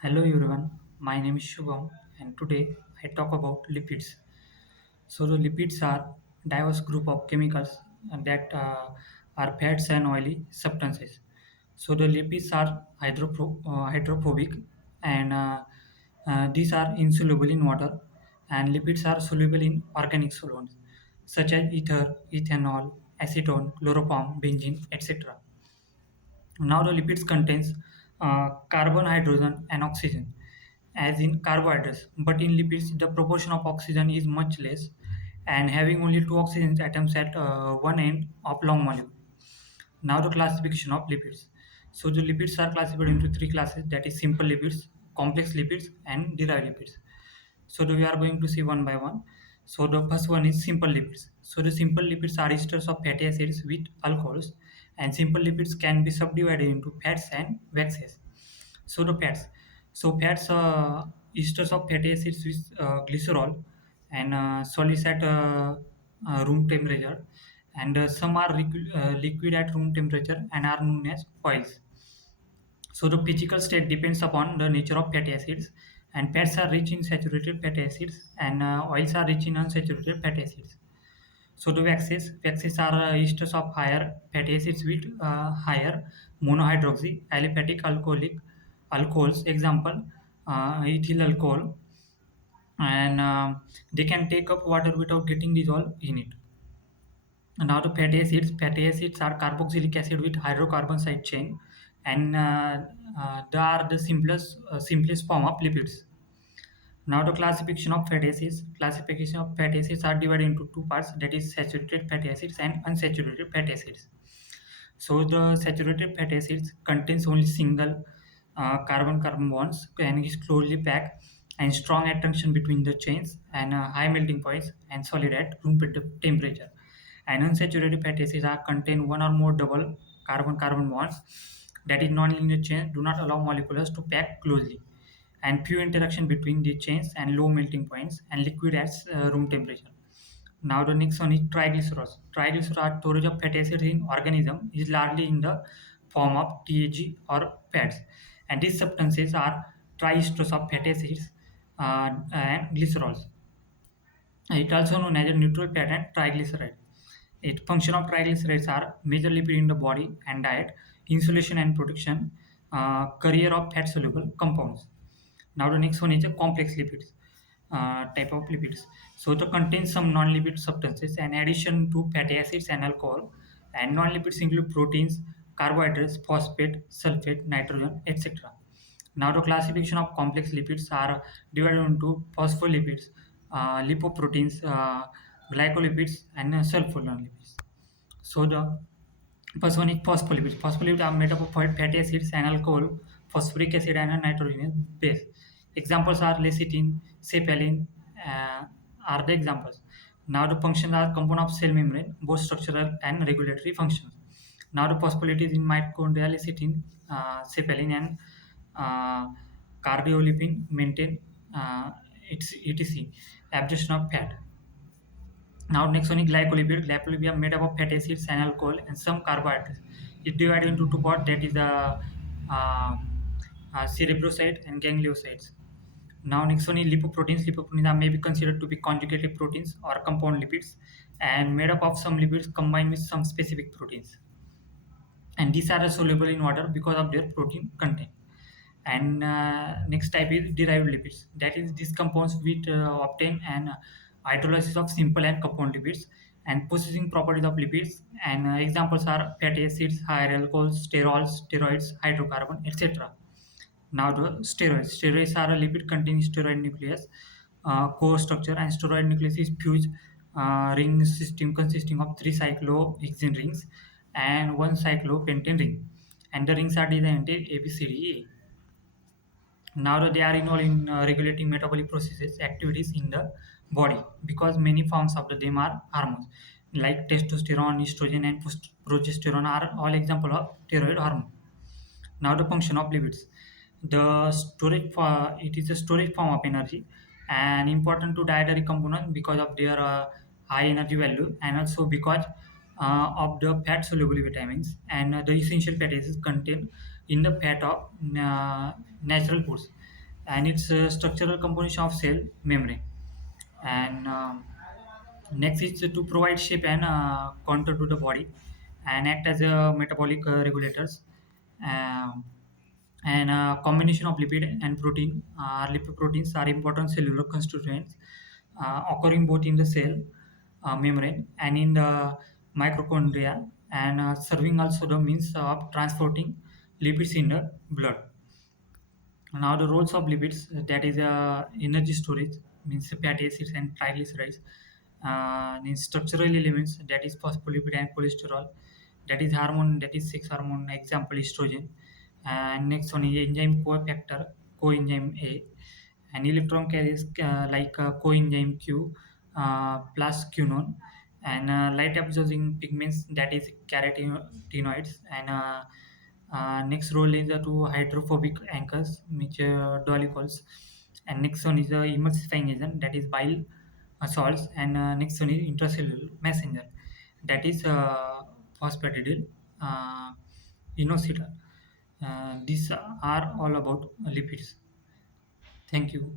Hello everyone, my name is Shubham and today I talk about lipids. So the lipids are diverse group of chemicals that are fats and oily substances. So the lipids are hydrophobic and these are insoluble in water, and lipids are soluble in organic solvents such as ether, ethanol, acetone, chloroform, benzene, etc. Now the lipids contains carbon, hydrogen, and oxygen, as in carbohydrates. But in lipids, the proportion of oxygen is much less, and having only two oxygen atoms at one end of long molecule. Now the classification of lipids. So the lipids are classified into three classes, that is simple lipids, complex lipids, and derived lipids. So we are going to see one by one. So the first one is simple lipids. So the simple lipids are esters of fatty acids with alcohols, and simple lipids can be subdivided into fats and waxes. So the fats. So fats esters of fatty acids with glycerol and solids at room temperature, and some are liquid at room temperature and are known as oils. So the physical state depends upon the nature of fatty acids, and fats are rich in saturated fatty acids, and oils are rich in unsaturated fatty acids. So the waxes are esters of higher fatty acids with higher monohydroxy aliphatic alcoholic alcohols. Example, ethyl alcohol, and they can take up water without getting dissolved in it. And now the fatty acids are carboxylic acid with hydrocarbon side chain, and they are the simplest form of lipids. Now the classification of fatty acids. Classification of fatty acids are divided into two parts, that is saturated fatty acids and unsaturated fatty acids. So the saturated fatty acids contains only single carbon-carbon bonds and is closely packed and strong attraction between the chains and high melting points and solid at room temperature. And unsaturated fatty acids are contain one or more double carbon-carbon bonds, that is non-linear chains do not allow molecules to pack closely, and few interaction between the chains and low melting points and liquid at room temperature. Now the next one is triglycerols. Triglyceride storage of fatty acids in organism is largely in the form of TAG or fats, and these substances are triesters of fatty acids and glycerols. It also known as a neutral fat and triglyceride. It function of triglycerides are major lipid in the body and diet, insulation and protection, carrier of fat soluble compounds. Now the next one is a complex lipids type of lipids. So it contains some non-lipid substances in addition to fatty acids and alcohol. And non-lipids include proteins, carbohydrates, phosphate, sulfate, nitrogen, etc. Now the classification of complex lipids are divided into phospholipids, lipoproteins, glycolipids, and sulfolipids. So the first one is phospholipids. Phospholipids are made up of fatty acids and alcohol, phosphoric acid, and a nitrogenous base. Examples are lecithin, cephalin, are the examples. Now the functions are component of cell membrane, both structural and regulatory functions. Now the phospholipids in mitochondria, lecithin, cephalin, and uh, cardiolipin maintain its etc. Absorption of fat. Now next one is glycolipid. Glycolipid are made up of fatty acids and alcohol and some carbohydrates. It divided into two parts, that is the uh, cerebrocyte and gangliosides. Now next one is lipoproteins. Lipoproteins are maybe considered to be conjugated proteins or compound lipids and made up of some lipids combined with some specific proteins. And these are soluble in water because of their protein content. And next type is derived lipids, that is these compounds which obtain an hydrolysis of simple and compound lipids and possessing properties of lipids, and examples are fatty acids, higher alcohols, sterols, steroids, hydrocarbon, etc. Now the steroids are a lipid containing steroid nucleus core structure, and steroid nucleus is fused ring system consisting of three cyclohexane rings and one cyclopentane ring, and the rings are designed A, B, C, D, E. Now that they are involved in regulating metabolic processes activities in the body, because many forms of them are hormones like testosterone, estrogen, and progesterone are all example of steroid hormone. Now the function of lipids. The storage for it is a storage form of energy and important to dietary component because of their high energy value, and also because of the fat soluble vitamins and the essential fatty acids contained in the fat of natural foods. and its structural composition of cell membrane. And next is to provide shape and contour to the body and act as a metabolic regulators. Um, and combination of lipid and protein. Lipoproteins are important cellular constituents occurring both in the cell membrane and in the mitochondria, and serving also the means of transporting lipids in the blood. Now the roles of lipids, that is energy storage, means fatty acids and triglycerides, means structural elements, that is phospholipid and cholesterol, that is hormone, that is sex hormone, example estrogen, and next one is enzyme cofactor, coenzyme A, and electron carriers like coenzyme Q plus quinone, and light absorbing pigments, that is carotenoids, and next role is to hydrophobic anchors, which dolichols, and next one is the emulsifying agent, that is bile salts, and next one is intracellular messenger, that is phosphatidyl uh, inositol. These are all about lipids. Thank you.